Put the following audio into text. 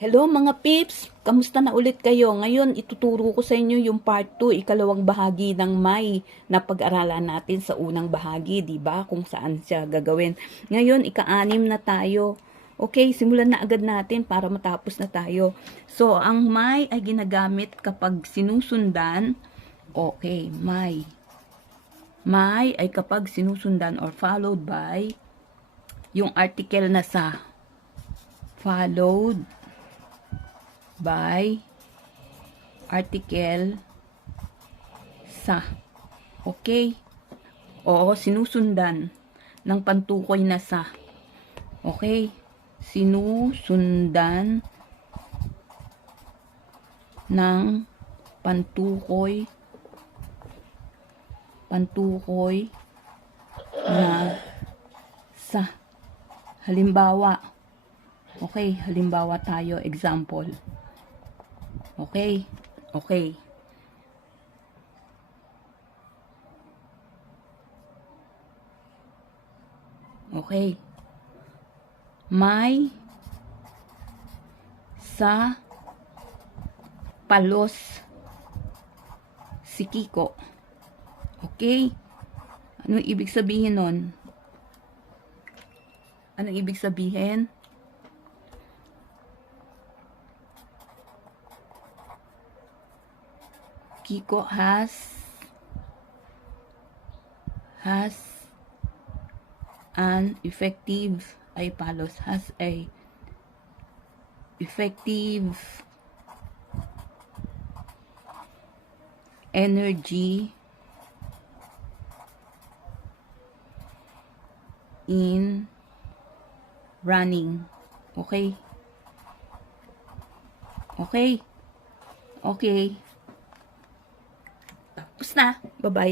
Hello mga pips! Kamusta na ulit kayo? Ngayon, ituturo ko sa inyo yung part 2, ikalawang bahagi ng May na pag-aralan natin sa unang bahagi, di ba? Kung saan siya gagawin. Ngayon, ika-anim na tayo. Okay, simulan na agad natin para matapos na tayo. So, ang May ay ginagamit kapag sinusundan. Okay, May. May ay kapag sinusundan or followed by yung article na sa. Followed by article sa. Okay? O sinusundan ng pantukoy na sa. Okay? Sinusundan ng pantukoy na sa. Halimbawa. Okay, halimbawa tayo, example. Okay? Okay. Okay. May sa palos si Kiko. Okay? Anong ibig sabihin nun? Anong ibig sabihin? Kiko has an effective has a effective energy in running. Okay? Okay? Okay. Tapos na. Bye-bye.